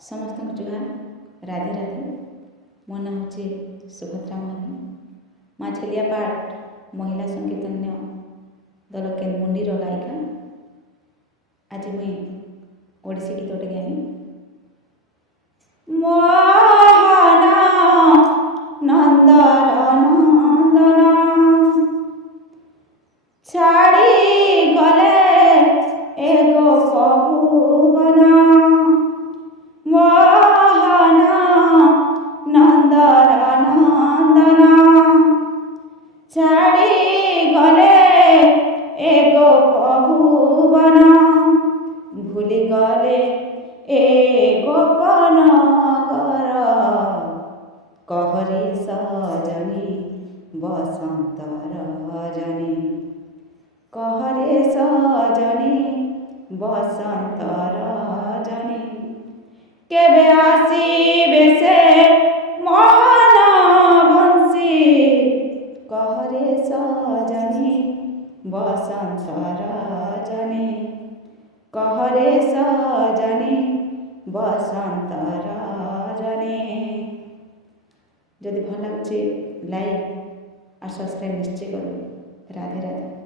समस्त जुहार राधे राधे। मो नाम हूँ सुभद्रा महानी। माँ छेलियापाट महिला संकीर्तन्य दल केन्दुमुंडी गायिका। आज मुई ओडिसी गीतटे गाइबी। मोहना नंदर नंदन छाड़ी गले एगो पभुवन। मोहना नंदर नंदन छाड़ी गले एगो पभुवन। भूली गले ए गोपन घर कहरी सजनी बसंत रजनी। कहरे सजनी बसंत रजनी केबे आसीबे से मोहन बंसी। कहरे सजनी बसंत रजनी कहरे सजनी बसंत रजनी। जदि भल लगुचे लाइक और सब्सक्राइब निश्चय करो। राधे राधे।